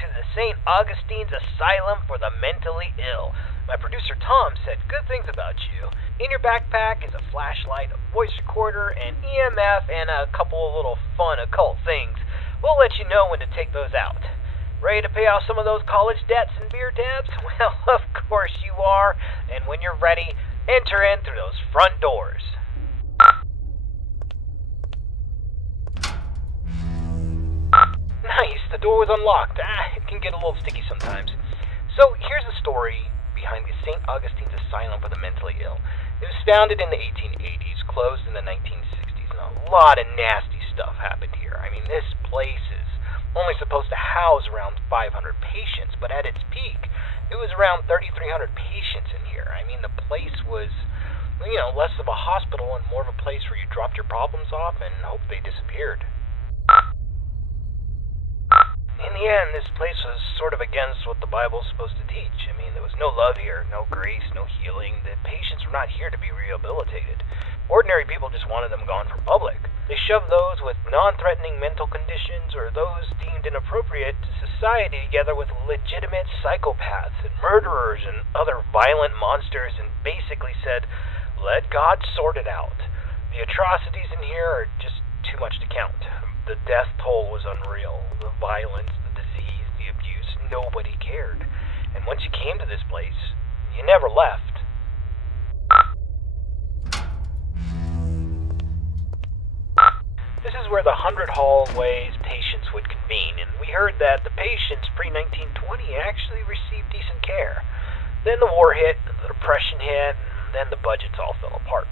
to the St. Augustine's Asylum for the Mentally Ill. My producer Tom said good things about you. In your backpack is a flashlight, a voice recorder, an EMF, and a couple of little fun occult things. We'll let you know when to take those out. Ready to pay off some of those college debts and beer tabs? Well, of course you are. And when you're ready, enter in through those front doors. Nice, the door was unlocked. It can get a little sticky sometimes. So here's the story behind the St. Augustine's Asylum for the Mentally Ill. It was founded in the 1880s, closed in the 1960s, and a lot of nasty stuff happened here. I mean, this place is only supposed to house around 500 patients, but at its peak, it was around 3,300 patients in here. I mean, the place was, less of a hospital and more of a place where you dropped your problems off and hoped they disappeared. In the end, this place was sort of against what the Bible's supposed to teach. I mean, there was no love here, no grace, no healing. The patients were not here to be rehabilitated. Ordinary people just wanted them gone from public. They shoved those with non-threatening mental conditions or those deemed inappropriate to society together with legitimate psychopaths and murderers and other violent monsters and basically said, let God sort it out. The atrocities in here are just too much to count. The death toll was unreal. The violence, the disease, the abuse, nobody cared. And once you came to this place, you never left. This is where the 100 hallways patients would convene, and we heard that the patients pre-1920 actually received decent care. Then the war hit, the depression hit, and then the budgets all fell apart.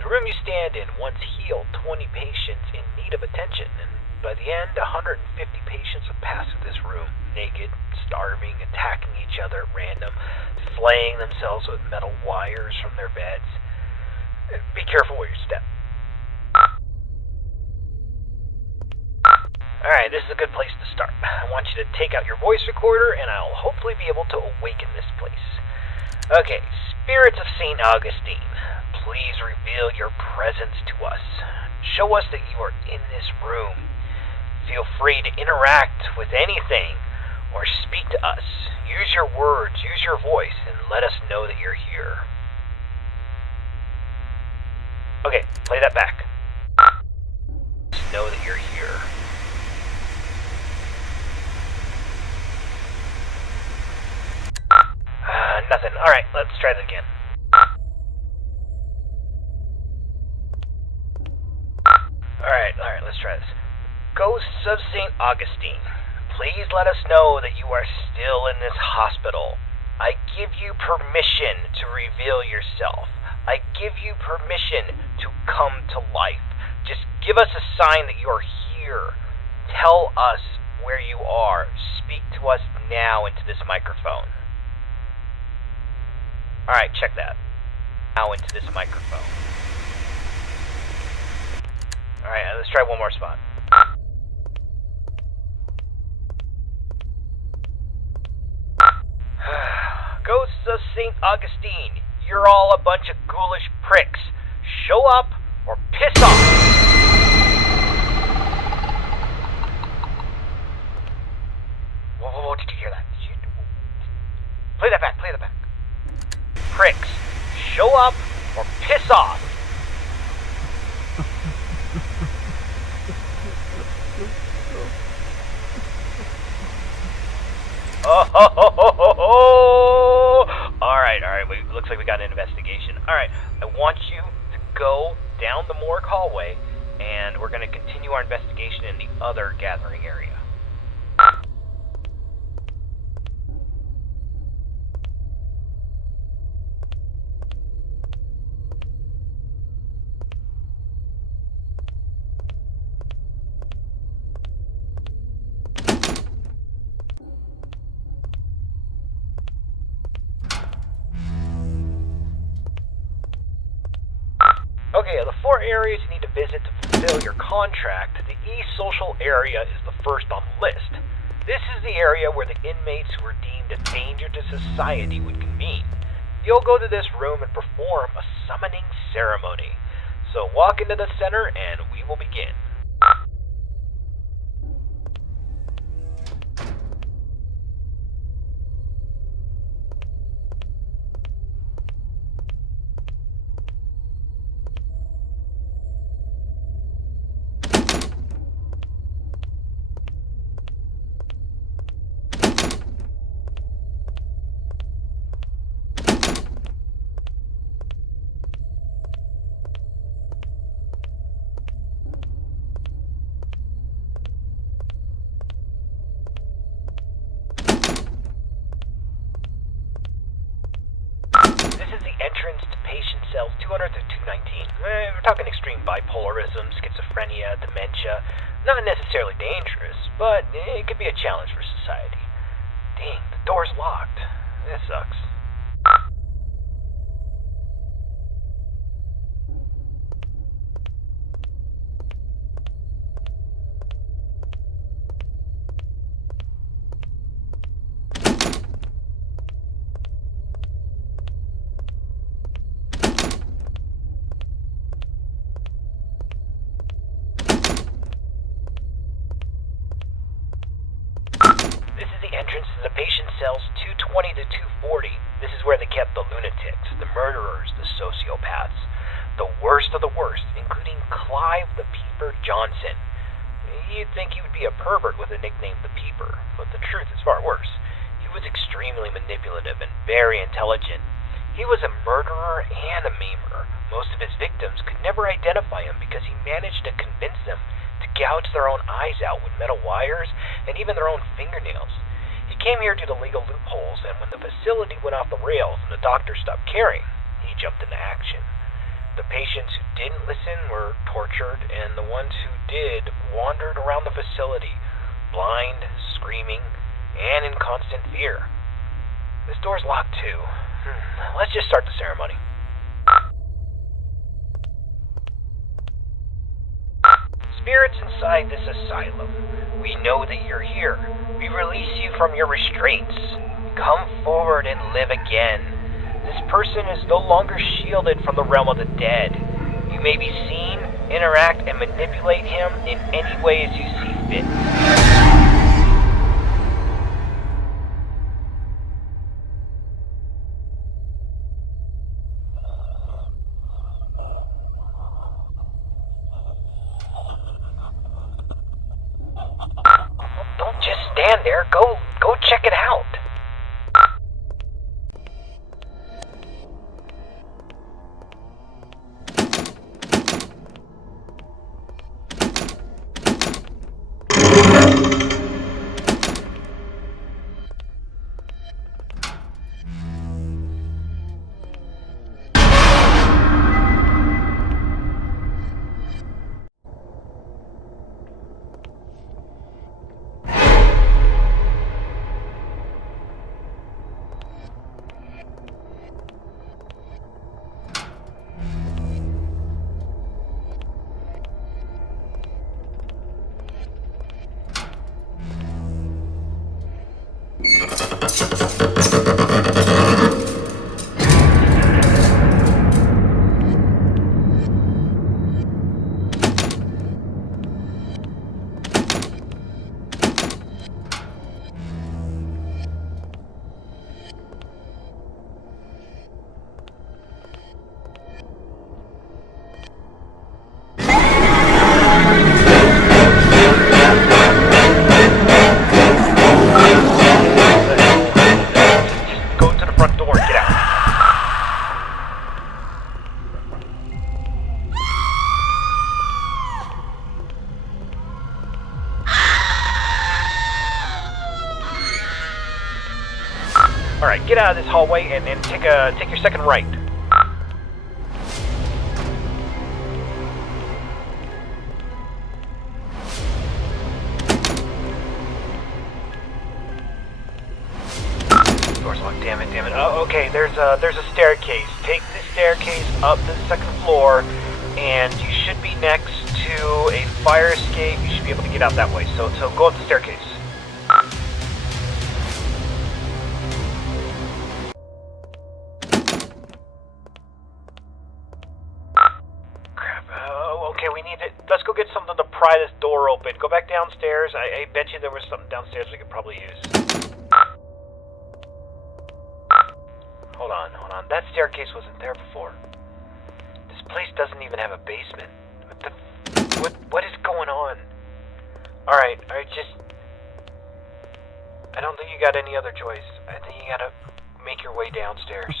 The room you stand in once healed 20 patients in need of attention, and by the end, 150 patients would pass through this room, naked, starving, attacking each other at random, flaying themselves with metal wires from their beds. Be careful where you step. Alright, this is a good place to start. I want you to take out your voice recorder, and I'll hopefully be able to awaken this place. Okay, spirits of St. Augustine, please reveal your presence to us. Show us that you are in this room. Feel free to interact with anything or speak to us. Use your words, use your voice, and let us know that you're here. Okay, play that back. Let us know that you're here. Nothing. Alright, let's try that again. Alright, let's try this. Ghosts of St. Augustine, please let us know that you are still in this hospital. I give you permission to reveal yourself. I give you permission to come to life. Just give us a sign that you're here. Tell us where you are. Speak to us now into this microphone. Alright, check that. Now into this microphone. Alright, let's try one more spot. Ghosts of St. Augustine, you're all a bunch of ghoulish pricks. Show up or piss off! Whoa, did you hear that? Play that back. Pricks, show up or piss off! Alright, looks like we got an investigation. Alright, I want you to go down the morgue hallway, and we're going to continue our investigation in the other gathering area. Okay, the 4 areas you need to visit to fulfill your contract, the E-Social area is the first on the list. This is the area where the inmates who were deemed a danger to society would convene. You'll go to this room and perform a summoning ceremony. So walk into the center and we will begin. entrance to patient cells 200 to 219. We're talking extreme bipolarism, schizophrenia, dementia. Not necessarily dangerous, but it could be a challenge for society. Dang, the door's locked. That sucks. Entrance to the patient cells 220 to 240. This is where they kept the lunatics, the murderers, the sociopaths, the worst of the worst, including Clive the Peeper Johnson. You'd think he would be a pervert with a nickname the Peeper, but the truth is far worse. He was extremely manipulative and very intelligent. He was a murderer and a maimer. Most of his victims could never identify him because he managed to convince them to gouge their own eyes out with metal wires and even their own fingernails. He came here due to legal loopholes, and when the facility went off the rails and the doctors stopped caring, he jumped into action. The patients who didn't listen were tortured, and the ones who did wandered around the facility, blind, screaming, and in constant fear. This door's locked too. Let's just start the ceremony. Spirits inside this asylum, we know that you're here. We release you from your restraints. Come forward and live again. This person is no longer shielded from the realm of the dead. You may be seen, interact, and manipulate him in any way as you see fit. Don't just stand there. Go check it out. Alright, get out of this hallway and then take your second right. Door's locked, damn it. Oh, okay, there's a staircase. Take this staircase up to the second floor, and you should be next to a fire escape. You should be able to get out that way, so go up the staircase. Let's go get something to pry this door open. Go back downstairs. I bet you there was something downstairs we could probably use. Hold on. That staircase wasn't there before. This place doesn't even have a basement. What is going on? Alright, just... I don't think you got any other choice. I think you gotta make your way downstairs.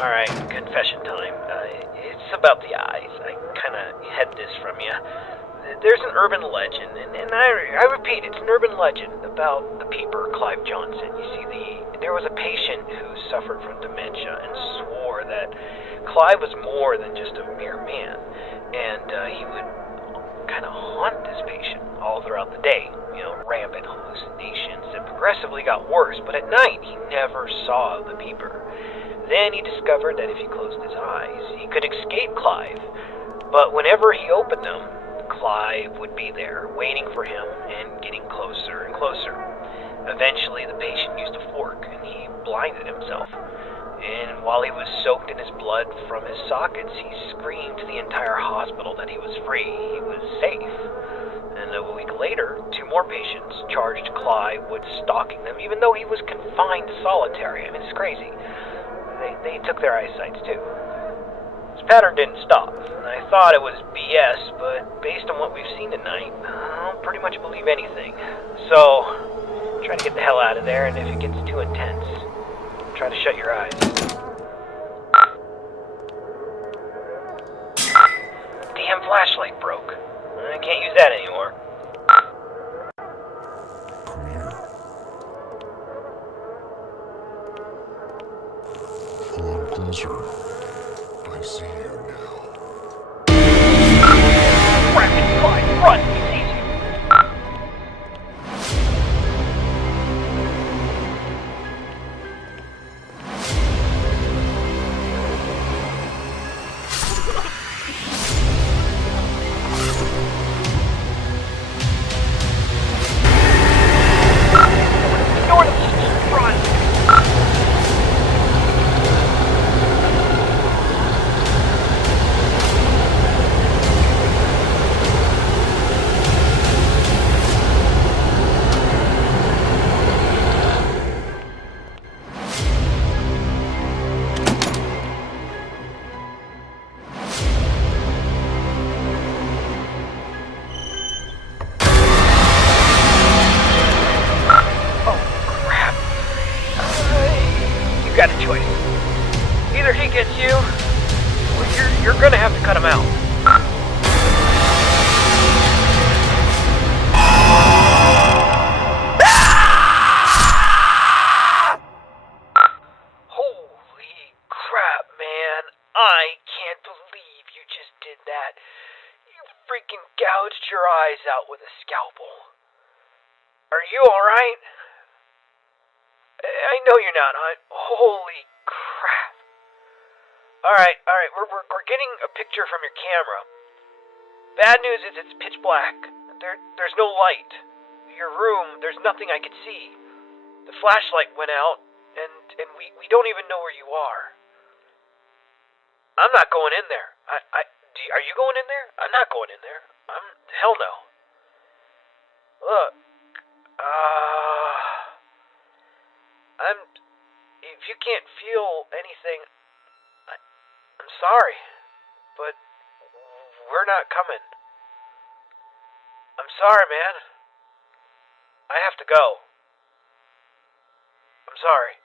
Alright, confession time. It's about the eyes. I kinda had this from you. There's an urban legend, and I repeat, it's an urban legend about the peeper, Clive Johnson. You see, there was a patient who suffered from dementia and swore that Clive was more than just a mere man, and he would kind of haunt this patient all throughout the day. Rampant hallucinations that progressively got worse, but at night he never saw the peeper. Then he discovered that if he closed his eyes, he could escape Clive, but whenever he opened them, Clive would be there, waiting for him and getting closer and closer. Eventually, the patient used a fork, and he blinded himself. And while he was soaked in his blood from his sockets, he screamed to the entire hospital that he was free, he was safe. And a week later, 2 more patients charged Clive with stalking them, even though he was confined to solitary. I mean, it's crazy. They took their eyesights, too. This pattern didn't stop. I thought it was BS, but based on what we've seen tonight, I'll pretty much believe anything. So, try to get the hell out of there, and if it gets too intense, try to shut your eyes. Damn flashlight broke. I can't use that anymore. Come here. Pull on closer. I see you now. Rapid Clive, run! He sees you! Ignore them! Run! You got a choice. Either he gets you, or you're gonna have to cut him out. Holy crap, man. I can't believe you just did that. You freaking gouged your eyes out with a scalpel. Are you alright? I know you're not. Holy crap. Alright. We're getting a picture from your camera. Bad news is it's pitch black. There's no light. Your room, there's nothing I could see. The flashlight went out, and we don't even know where you are. I'm not going in there. Are you going in there? I'm not going in there. Hell no. Look. If you can't feel anything, I'm sorry, but we're not coming. I'm sorry, man. I have to go. I'm sorry.